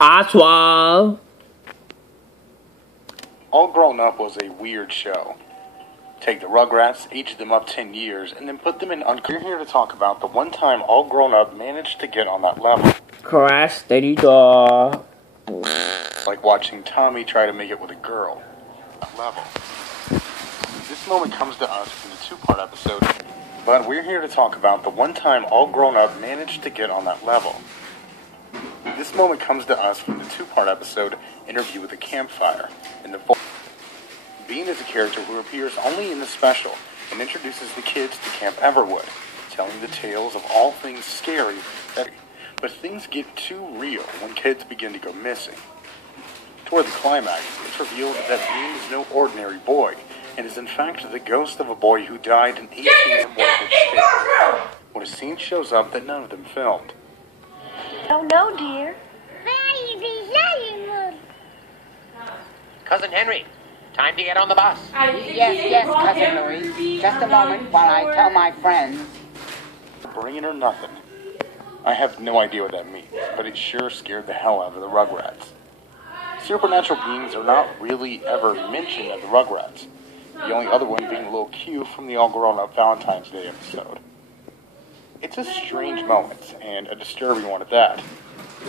Oswald. All Grown Up was a weird show. Take the Rugrats, age them up 10 years, and then put them in We're here to talk about the one time All Grown Up managed to get on that level. Crash Steady Dog. Like watching Tommy try to make it with a girl. That level. This moment comes to us in the two-part episode, but we're here to talk about the one time All Grown Up managed to get on that level. This moment comes to us from the two-part episode, Interview with a Campfire, in the Bean is a character who appears only in the special and introduces the kids to Camp Everwood, telling the tales of all things scary. But things get too real when kids begin to go missing. Toward the climax, it's revealed that Bean is no ordinary boy, and is in fact the ghost of a boy who died in 1846. When a scene shows up that none of them filmed. Oh no, dear. Cousin Henry, time to get on the bus. Yes, Cousin Louise. Just a moment while I tell my friends. Bring it or nothing. I have no idea what that means, but it sure scared the hell out of the Rugrats. Supernatural beings are not really ever mentioned at the Rugrats. The only other one being Little Q from the All Grown Up Valentine's Day episode. It's a strange moment, and a disturbing one at that.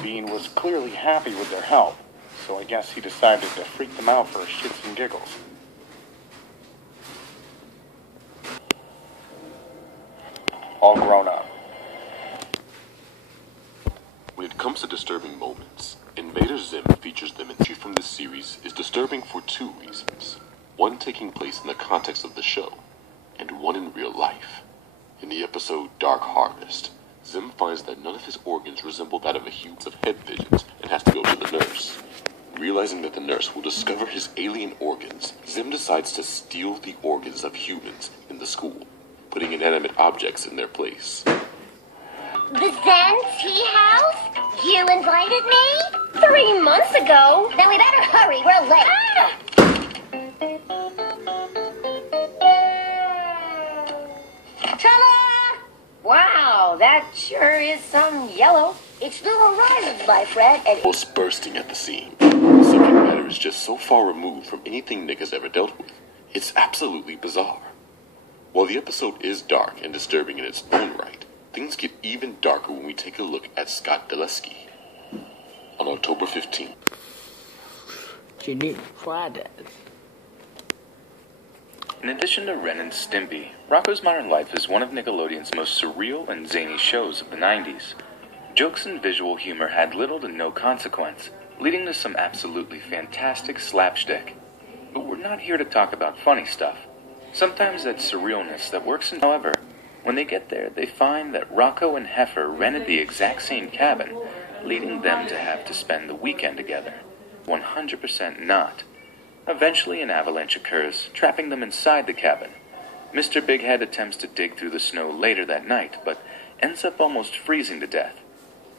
Bean was clearly happy with their help, so I guess he decided to freak them out for shits and giggles. All Grown Up. When it comes to disturbing moments, Invader Zim features them, and from this series is disturbing for two reasons. One taking place in the context of the show, and one in real life. In the episode Dark Harvest, Zim finds that none of his organs resemble that of a human of head visions and has to go to the nurse. Realizing that the nurse will discover his alien organs, Zim decides to steal the organs of humans in the school, putting inanimate objects in their place. The Zen Tea House? You invited me? 3 months ago? Then we better hurry, we're late. Ta-da! Wow, that sure is some yellow. It's New Horizons by Fred and... Almost bursting at the seam. The subject matter is just so far removed from anything Nick has ever dealt with. It's absolutely bizarre. While the episode is dark and disturbing in its own right, things get even darker when we take a look at Scott Dulesky. On October 15th. Ginny Fridays. In addition to Ren and Stimpy, Rocko's Modern Life is one of Nickelodeon's most surreal and zany shows of the 90s. Jokes and visual humor had little to no consequence, leading to some absolutely fantastic slapstick. But we're not here to talk about funny stuff. Sometimes that's surrealness that works. However, when they get there, they find that Rocko and Heifer rented the exact same cabin, leading them to have to spend the weekend together. 100% not. Eventually, an avalanche occurs, trapping them inside the cabin. Mr. Bighead attempts to dig through the snow later that night, but ends up almost freezing to death.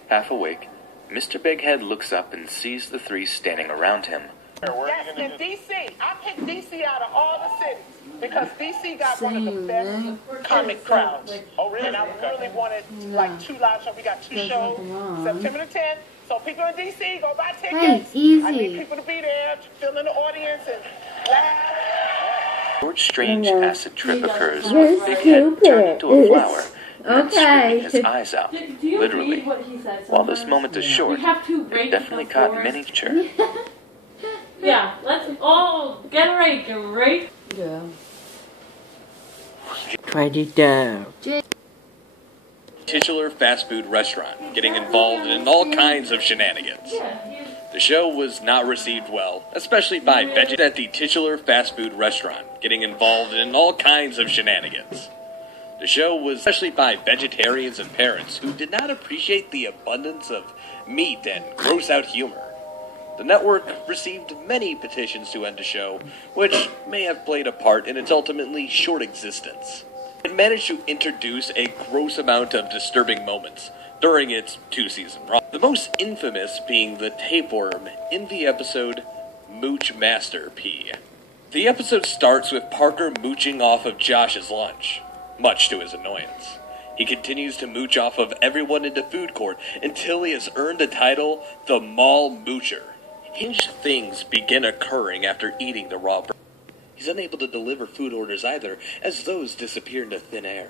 Half awake, Mr. Bighead looks up and sees the three standing around him. Yes, in D.C. I picked D.C. out of all the cities because D.C. got one of the best comic crowds. Oh, really? And I really wanted like 2 live shows. We got 2 shows, September the 10th. So people in D.C., go buy tickets. Hey, easy. I need people to be there, to fill in the audience and laugh. A short, strange acid trip occurs with Bighead turning into a flower and screaming his eyes out, literally. While this moment is short, it definitely caught many picture. Yeah, let's all get ready, right? Yeah. Ready down. Titular fast food restaurant, getting involved in all kinds of shenanigans. The show was not received well, especially by vegetarians at the titular fast food restaurant, getting involved in all kinds of shenanigans. The show was especially by vegetarians and parents who did not appreciate the abundance of meat and gross out humor. The network received many petitions to end the show, which may have played a part in its ultimately short existence. It managed to introduce a gross amount of disturbing moments during its 2-season run. The most infamous being the tapeworm in the episode Mooch Master P. The episode starts with Parker mooching off of Josh's lunch, much to his annoyance. He continues to mooch off of everyone in the food court until he has earned the title, the Mall Moocher. Strange things begin occurring after eating the raw burger. He's unable to deliver food orders either, as those disappear into thin air.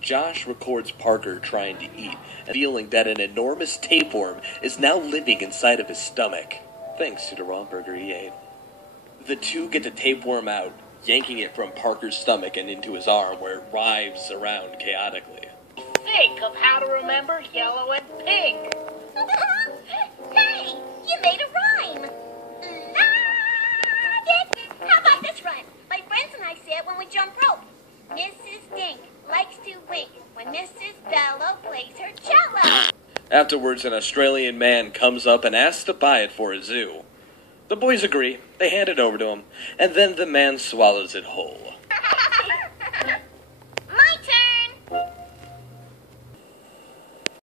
Josh records Parker trying to eat, and feeling that an enormous tapeworm is now living inside of his stomach, thanks to the raw burger he ate. The two get the tapeworm out, yanking it from Parker's stomach and into his arm, where it writhes around chaotically. Think of how to remember yellow and pink. Hey, you made a rhyme. How about this rhyme? My friends and I say it when we jump rope. Mrs. Dink likes to wink when Mrs. Bello plays her cello. Afterwards, an Australian man comes up and asks to buy it for a zoo. The boys agree, they hand it over to him, and then the man swallows it whole.